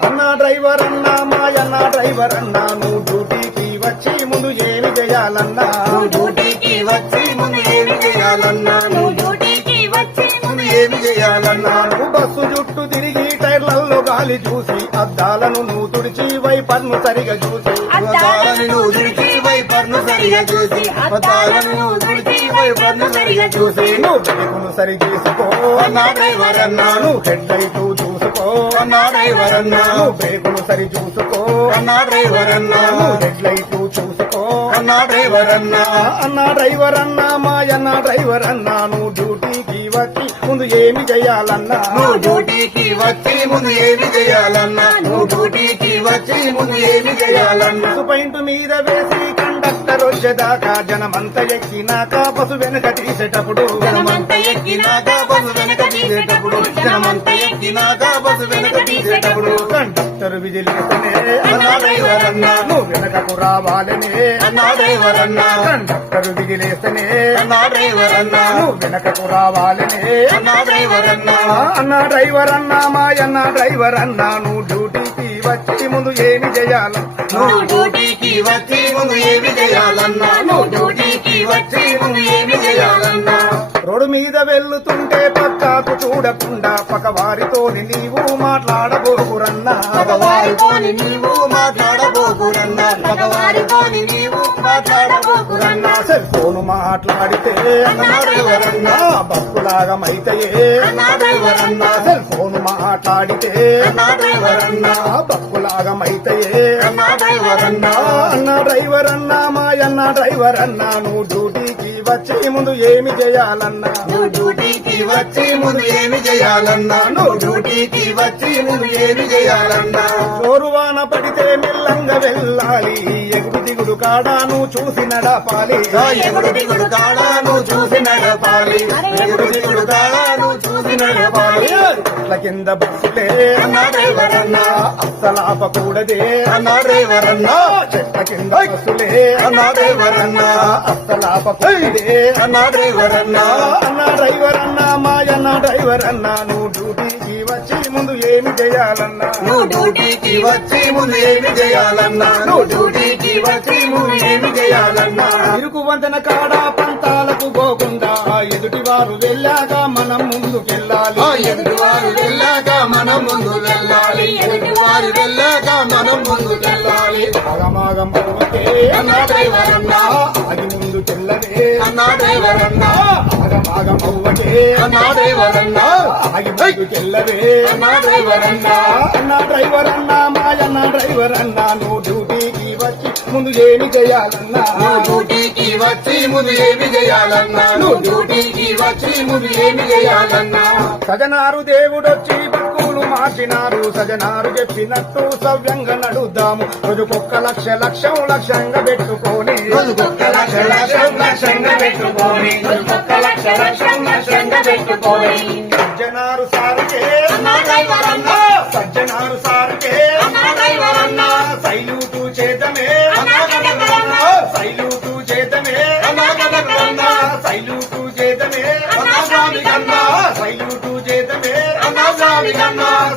అన్నా డ్రైవర్ అన్నా మాయన్న డ్రైవర్ అన్నా నువ్వు డ్యూటీకి వచ్చి ముందు ఏమి చేయాలన్నా? డ్యూటీకి వచ్చి ముందు ఏమి చేయాలన్నా? నువ్వు డ్యూటీకి వచ్చి ముందు ఏమి చేయాలన్నా? నువ్వు బస్సు చుట్టూ తిరిగి టైర్లలో గాలి చూసి అద్దాలను నువ్వు తుడిచి వైపర్ను సరిగా చూసి అద్దాలను నువ్వు వైపర్ను సరిగా చూసి అద్దాలను నువ్వు వైపర్ను సరిగా చూసి నువ్వు బ్రేకును సరి చేసుకో అన్నా డ్రైవర్ అన్నా నువ్వు హెడ్ లైట్ చూసుకో అన్నా డ్రైవర్ అన్నా నువ్వు బ్రేకును సరి చూసుకో అన్నా డ్రైవర్ అన్నా నువ్వు హెడ్ లైట్ చూసుకో. అన్నా డ్రైవర్ అన్నా అన్నా డ్రైవర్ అన్నా మాయన్న డ్రైవర్ అన్నా నువ్వు డ్యూటీకి వచ్చి ముందు ఏమి చేయాలన్నా? నువ్వు డ్యూటీకి వచ్చి ముందు ఏమి చేయాలన్నా? నువ్వు డ్యూటీకి వచ్చి ముందు ఏమి చేయాలన్నా? పైంట్ మీద వేసి కండక్టర్ వచ్చేదాకా జనమంత ఎక్కినాక బస్సు వెనక తీసేటప్పుడు జనమంత ఎక్కినాక బస్సు వెనక తీసేటప్పుడు జనమంత ఎక్కినాక బస్సు వెనక తీసేటప్పుడు. కండక్టర్ విజిలేస్తేనే అన్నా నువ్వు వెనకకు రావాలనే కండక్టర్ విజిలేస్తేనే అన్నా డ్రైవర్ అన్నా నువ్వు వెనకకు రావాలనే అన్నా డ్రైవర్ అన్నా అన్నా డ్రైవర్ అన్నా మాయన్న డ్రైవర్ అన్నా నువ్వు డ్యూటీకి వచ్చి ముందు ఏమి చేయాలి? నువ్వు డ్యూటీకి వచ్చి ముందు ఏమి చేయాలన్నా? నువ్వు డ్యూటీకి వచ్చి ముందు ఏమి చేయాలన్నా? రోడ్డు మీద వెళ్తుంటే పక్కకు చూడకుండా పక్కవారితో నీవు మాట్లాడబోకురన్నా. పగవారితోని నీవు మాట్లాడబోకురన్నా. పగవారితోని నీవు మాట్లాడబోకురన్నా. సెల్ ఫోన్ మాట్లాడితే అన్నా డ్రైవర్ అన్నా బస్సులాగా మైతే మాట్లాడితే డ్రైవర్ అన్నా డ్రైవర్ అన్నా మాయన్న డ్రైవర్ అన్నా నువ్వు డ్యూటీకి వచ్చి ముందు ఏమి చేయాలన్నా? నువ్వు డ్యూటీకి వచ్చి ముందు ఏమి చేయాలన్నా? నువ్వు డ్యూటీకి వచ్చి ముందు ఏమి చేయాలన్నా? చోరువాన పడితే మెల్లంగా వెళ్ళాలి. దిగుడు కాడా నువ్వు చూసి నడపాలి. ఎగుడు దిగుడు కాడా నువ్వు చూసి నడపాలి. ఎగుడు దిగుడు కాడా నువ్వు చూసి నడపాలి. చెట్ల కింద బస్సులే అన్నా డ్రైవర్ అన్నా అస్సలాపకూడదే అన్నా డ్రైవర్ అన్నా చెట్ల కింద బస్సులే అన్నా డ్రైవర్ అన్నా అస్సలాపకూడదే అన్నా డ్రైవర్ అన్నా అన్న డ్రైవర్ అన్నా మాయన్న డ్రైవర్ అన్నా నువ్వు డ్యూటీకి వచ్చి ముందు ఏమి చేయాలన్నా? నువ్వు డ్యూటీకి వచ్చి ముందు ఏమి చేయాలన్నా? నువ్వు డ్యూటీకి వచ్చి ముందు ఏమి చేయాలన్నా? ఇరుకు వంతెన కాడ పంతాలకు పోకుండా ఎదుటి వారు వెళ్ళాక మనం ముందుకెళ్ళాలి. ఎదుటి వారు వెళ్ళాక మనం ముందు వెళ్ళాలి ఎదుటి వారు వెళ్ళాక మనం ముందు వెళ్ళాలి ఆగమాగం పోతే అన్నా డ్రైవర్ ముందుకెళ్ళదే అన్నా డ్రైవర్ అన్నా ఆగమాగం అవ్వటే అన్నా డ్రైవర్ అన్నా ఆగి ముందుకెళ్ళవే అన్నా డ్రైవర్ అన్నా డ్రైవర్ అన్నా మాయన్న డ్రైవర్ అన్నా నువ్వు డ్యూటీకి వచ్చి ముందు ఏమి చేయాలన్నా? నువ్వు డ్యూటీకి వచ్చి ముందు ఏమి చేయాలన్నా? నువ్వు డ్యూటీకి వచ్చి ముందు ఏమి చేయాలన్నా? సజనారు దేవుడొచ్చి బతుకులు మార్చినారు సజనారు చెప్పినట్టు సవ్యంగా నడుద్దాము. రోజుకొక్క లక్ష లక్షం లక్ష్యంగా పెట్టుకొని. రోజుకొక్క లక్ష లక్షం లక్ష్యంగా పెట్టుకొని. రోజుకొక్క లక్ష లక్షం లక్ష్యంగా పెట్టుకొని. సజ్జనారు అన్నా సజ్జనారు సారుకే Nana